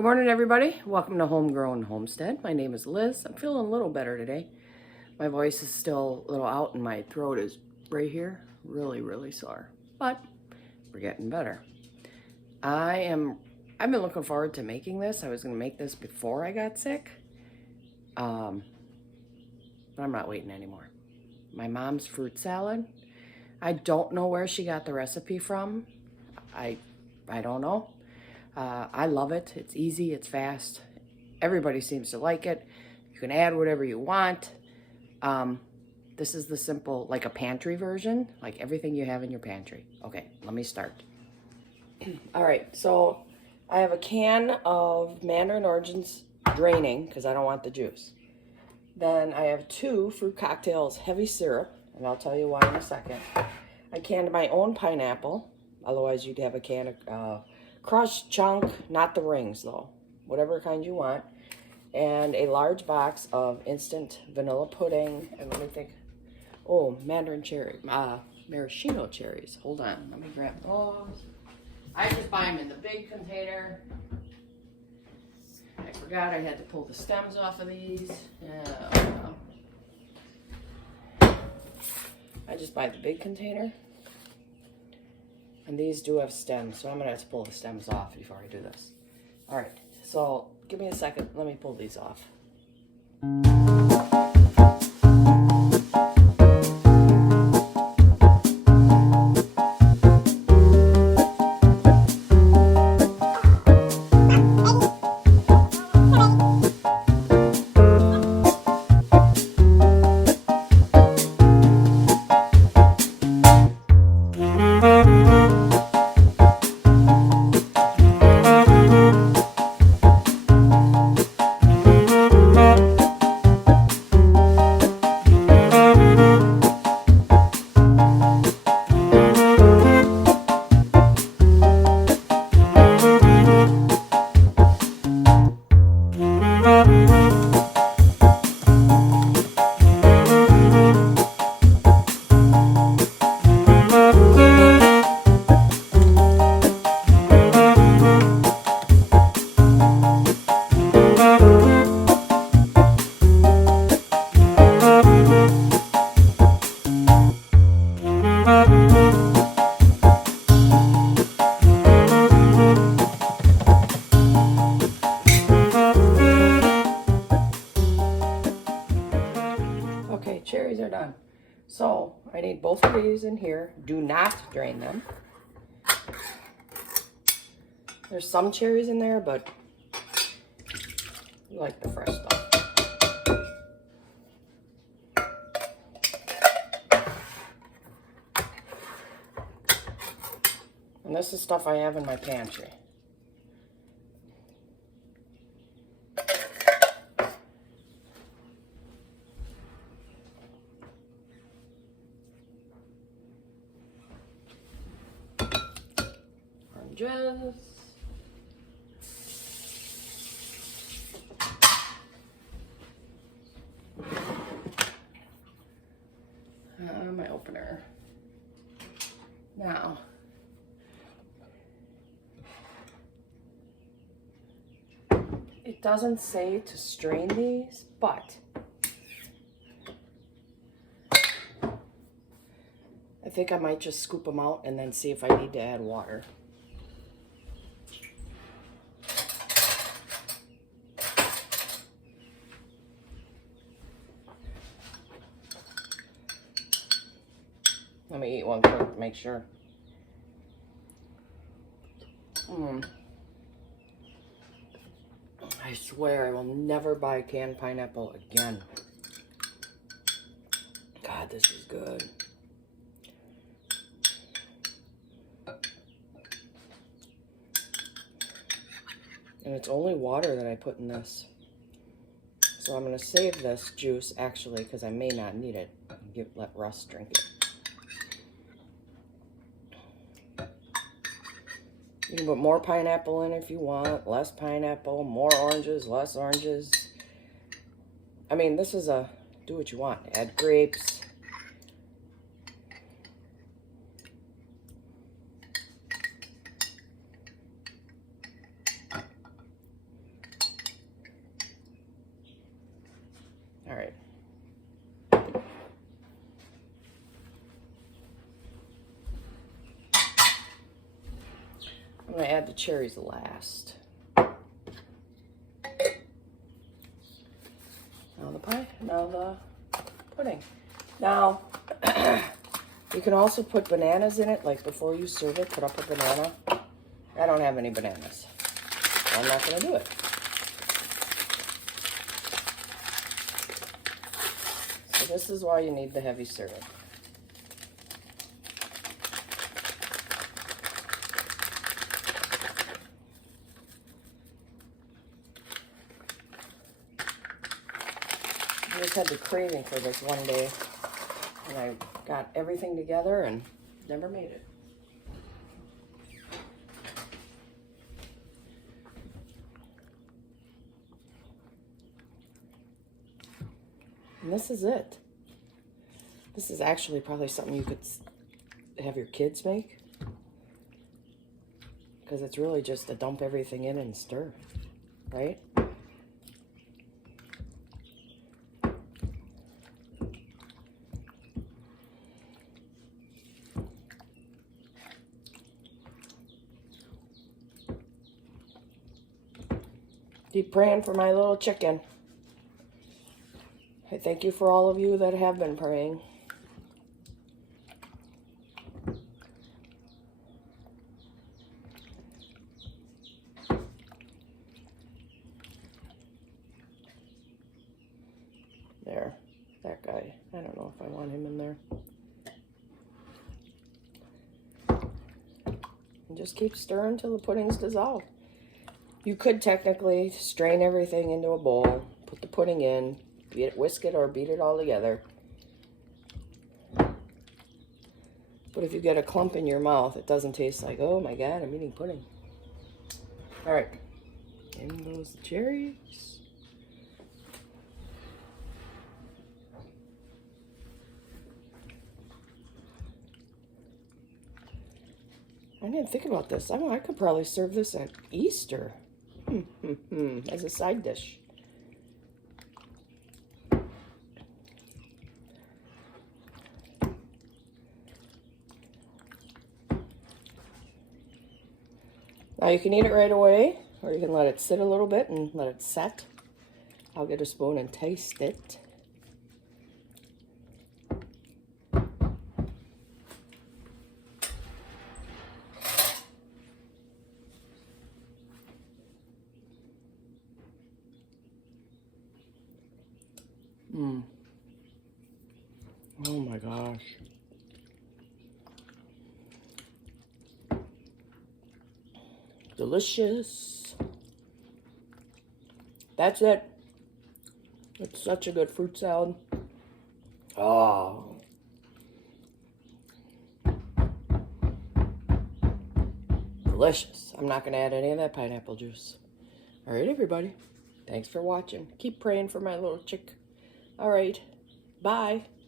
Good morning, everybody. Welcome to Homegrown Homestead. My name is Liz. I'm feeling a little better today. My voice is still a little out and my throat is right here, really sore, but we're getting better. I've been looking forward to making this. I was going to make this before I got sick, but I'm not waiting anymore. My mom's fruit salad. I don't know where she got the recipe from. I don't know. I love it. It's easy, it's fast. Everybody seems to like it. You can add whatever you want. This is the simple, like a pantry version, like everything you have in your pantry. Okay, let me start. All right, so I have a can of mandarin oranges draining because I don't want the juice. Then I have 2 fruit cocktails heavy syrup, and I'll tell you why in a second. I canned my own pineapple. Otherwise, you'd have a can of crushed chunk, not the rings though, whatever kind you want, and a large box of instant vanilla pudding. And let me think. Oh, mandarin cherry, maraschino cherries. Hold on, let me grab those. I just buy them in the big container. I forgot I had to pull the stems off of these. I just buy the big container. And these do have stems, so I'm going to have to pull the stems off before I do this. All right, so give me a second. Let me pull these off. Okay, cherries are done. So I need both of these in here. Do not drain them. There's some cherries in there, but I like the fresh stuff. And this is stuff I have in my pantry. Oranges. My opener. Now, it doesn't say to strain these, but I think I might just scoop them out and then see if I need to add water. Let me eat one quick to make sure. I swear I will never buy canned pineapple again. God, this is good. And it's only water that I put in this. So I'm going to save this juice, actually, because I may not need it. Let Russ drink it. You can put more pineapple in if you want, less pineapple, more oranges, less oranges. I mean, this is a do what you want. Add grapes. I'm going to add the cherries last. Now the pie, now the pudding. Now, you can also put bananas in it, like before you serve it, put up a banana. I don't have any bananas, so I'm not going to do it. So this is why you need the heavy serving. I just had the craving for this one day, and I got everything together and never made it. And this is it. This is actually probably something you could have your kids make, because it's really just to dump everything in and stir, right? Keep praying for my little chicken. I thank you for all of you that have been praying. There, that guy. I don't know if I want him in there. And just keep stirring till the pudding's dissolved. You could technically strain everything into a bowl, put the pudding in, whisk it or beat it all together. But if you get a clump in your mouth, it doesn't taste like, oh my God, I'm eating pudding. All right, in goes the cherries. I didn't think about this. I could probably serve this at Easter as a side dish. Now you can eat it right away, or you can let it sit a little bit and let it set. I'll get a spoon and taste it. Oh my gosh. Delicious. That's it. It's such a good fruit salad. Oh. Delicious. I'm not going to add any of that pineapple juice. All right, everybody. Thanks for watching. Keep praying for my little chick. All right. Bye.